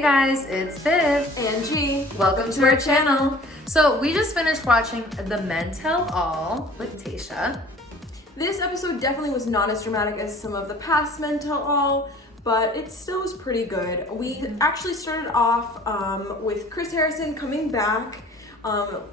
Hey guys, it's Viv and G. Welcome to our channel. So we just finished watching The Men Tell All with Tayshia. This episode definitely was not as dramatic as some of the past Men Tell All, but it still was pretty good. We actually started off with Chris Harrison coming back.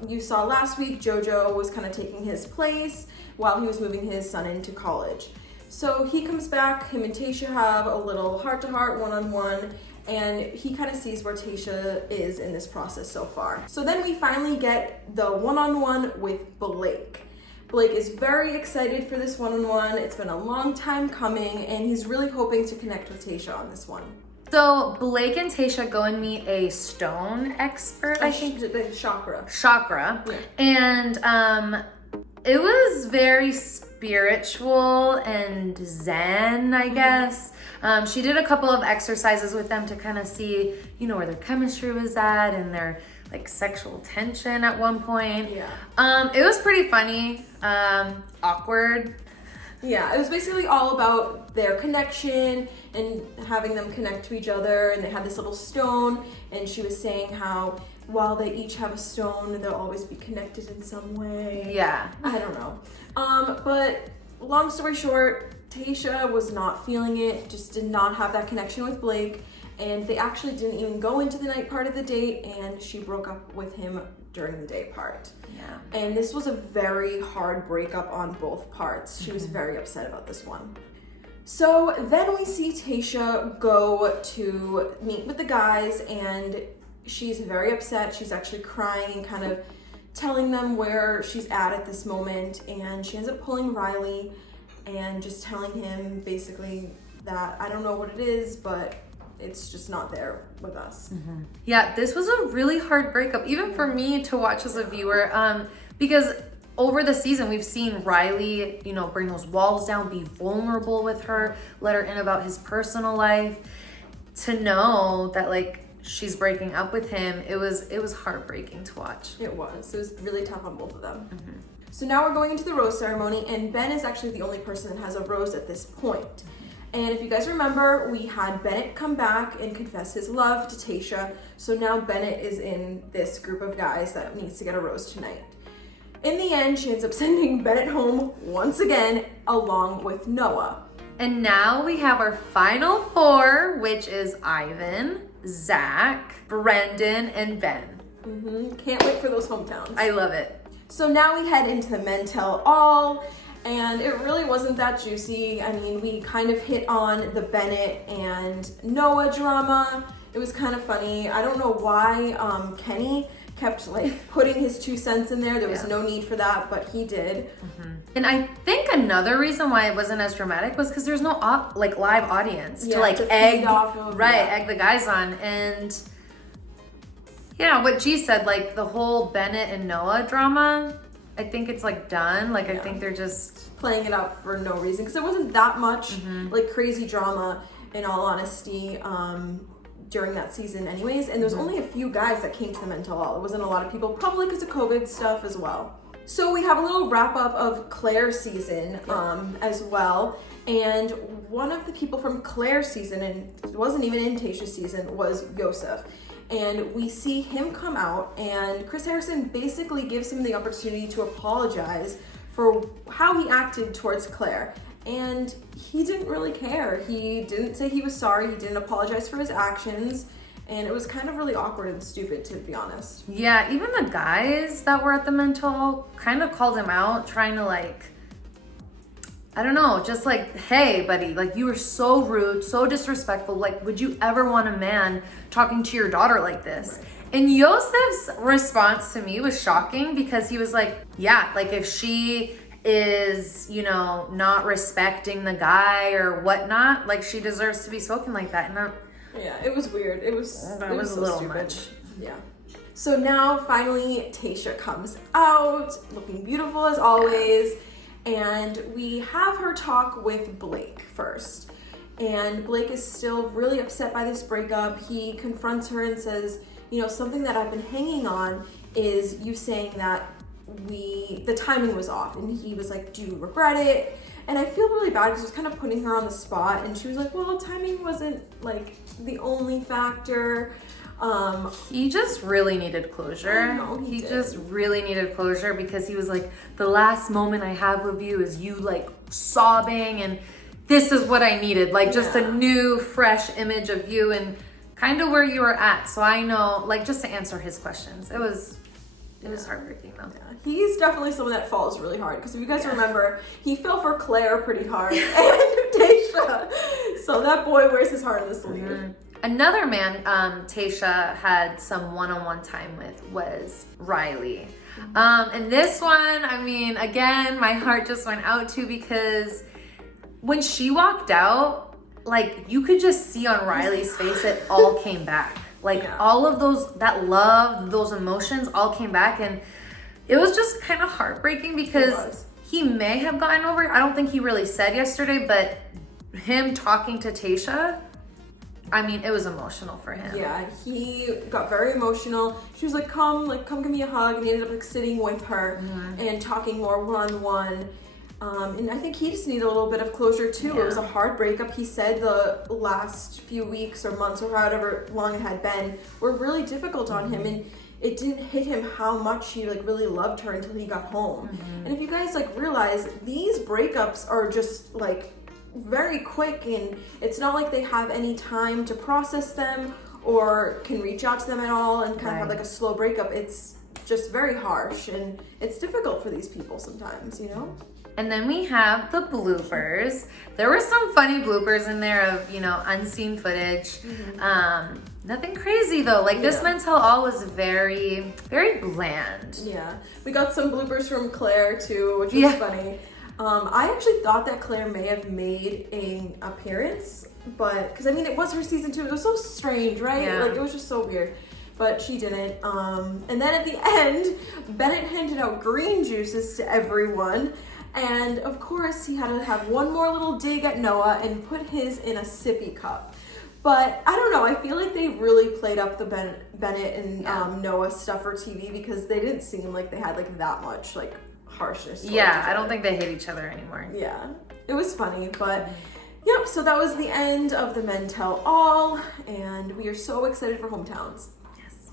You saw last week JoJo was kind of taking his place while he was moving his son into college. So he comes back, him and Tayshia have a little heart-to-heart, one-on-one, and he kind of sees where Tayshia is in this process so far. So then we finally get the one-on-one with Blake. Blake is very excited for this one-on-one. It's been a long time coming, and he's really hoping to connect with Tayshia on this one. So Blake and Tayshia go and meet a stone expert, I think. The chakra. Yeah. And it was very spiritual and zen, I guess. She did a couple of exercises with them to kind of see, where their chemistry was at and their sexual tension at one point. Yeah. It was pretty funny, awkward. Yeah, it was basically all about their connection and having them connect to each other, and they had this little stone, and she was saying how while they each have a stone, they'll always be connected in some way. Yeah. I don't know. But long story short, Tayshia was not feeling it, just did not have that connection with Blake, and they actually didn't even go into the night part of the date, and she broke up with him during the day part. Yeah. And this was a very hard breakup on both parts. She was very upset about this one. So then we see Tayshia go to meet with the guys, and she's very upset. She's actually crying, kind of telling them where she's at this moment, and she ends up pulling Riley and just telling him basically that I don't know what it is, but it's just not there with us. Mm-hmm. Yeah, this was a really hard breakup, even for me to watch as a viewer, because over the season we've seen Riley, bring those walls down, be vulnerable with her, let her in about his personal life. To know that she's breaking up with him, it was heartbreaking to watch. It was really tough on both of them. Mm-hmm. So now we're going into the rose ceremony, and Ben is actually the only person that has a rose at this point. And if you guys remember, we had Bennett come back and confess his love to Tayshia. So now Bennett is in this group of guys that needs to get a rose tonight. In the end, she ends up sending Bennett home once again, along with Noah. And now we have our final four, which is Ivan, Zach, Brendan, and Ben. Can't wait for those hometowns. I love it. So now we head into the Men Tell All. And it really wasn't that juicy. I mean, we kind of hit on the Bennett and Noah drama. It was kind of funny. I don't know why Kenny kept putting his 2 cents in there. There was no need for that, but he did. And I think another reason why it wasn't as dramatic was because there's no live audience to egg egg the guys on. And yeah, what G said, the whole Bennett and Noah drama, I think it's done. I think they're just playing it out for no reason, because there wasn't that much crazy drama, in all honesty, during that season anyways. And there's only a few guys that came to the Men Tell All. It wasn't a lot of people, probably because of COVID stuff as well. So we have a little wrap up of Clare's season as well. And one of the people from Clare's season, and it wasn't even in Tayshia's season, was Yosef. And we see him come out, and Chris Harrison basically gives him the opportunity to apologize for how he acted towards Clare. And he didn't really care. He didn't say he was sorry. He didn't apologize for his actions. And it was kind of really awkward and stupid, to be honest. Yeah, even the guys that were at the Men Tell All kind of called him out, trying to I don't know, just hey, buddy, you were so rude, so disrespectful. Would you ever want a man talking to your daughter like this? Right. And Yosef's response to me was shocking, because he was if she is, not respecting the guy or whatnot, she deserves to be spoken like that. And yeah, it was weird. It was so a little stupid. Much. Yeah. So now finally Tayshia comes out, looking beautiful as always. Yes. And we have her talk with Blake first. And Blake is still really upset by this breakup. He confronts her and says, something that I've been hanging on is you saying that the timing was off. And he was like, do you regret it? And I feel really bad because it was kind of putting her on the spot, and she was like, well, timing wasn't like the only factor. He just really needed closure. I know, he did. Just really needed closure because he was like, the last moment I have with you is you like sobbing, and this is what I needed. Like just a new, fresh image of you and kind of where you were at. So I know, like, just to answer his questions, it was heartbreaking though. Yeah. He's definitely someone that falls really hard because if you guys remember, he fell for Clare pretty hard and Tayshia. So that boy wears his heart on his sleeve. Mm-hmm. Another man Tayshia had some one-on-one time with was Riley. And this one, I mean, again, my heart just went out to because when she walked out, like, you could just see on Riley's face it all came back. Like, all of those, that love, those emotions all came back. And it was just kind of heartbreaking because he may have gotten over it. I don't think he really said yesterday, but him talking to Tayshia, I mean, it was emotional for him. Yeah, he got very emotional. She was like, come give me a hug. And he ended up like sitting with her and talking more one-on-one. And I think he just needed a little bit of closure too. Yeah. It was a hard breakup. He said the last few weeks or months or however long it had been were really difficult on him. And it didn't hit him how much he like really loved her until he got home. And if you guys like realize, these breakups are just like very quick, and it's not like they have any time to process them or can reach out to them at all and kind of have like a slow breakup. It's just very harsh, and it's difficult for these people sometimes, you know? And then we have the bloopers. There were some funny bloopers in there of, you know, unseen footage. Nothing crazy though. Like this Men Tell All was very, very bland. Yeah. We got some bloopers from Clare too, which was funny. I actually thought that Clare may have made an appearance, but because I mean it was her season 2. It was so strange, right? Yeah. Like it was just so weird. But she didn't. And then at the end, Bennett handed out green juices to everyone. And of course, he had to have one more little dig at Noah and put his in a sippy cup. But I don't know, I feel like they really played up the Bennett and Noah stuff for TV because they didn't seem like they had like that much like harshness. Yeah, I don't think they hate each other anymore. Yeah, it was funny, but yep, so that was the end of the Men Tell All, and we are so excited for hometowns. Yes.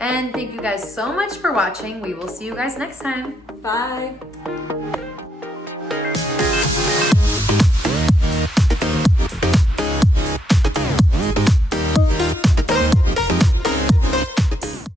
And thank you guys so much for watching. We will see you guys next time. Bye.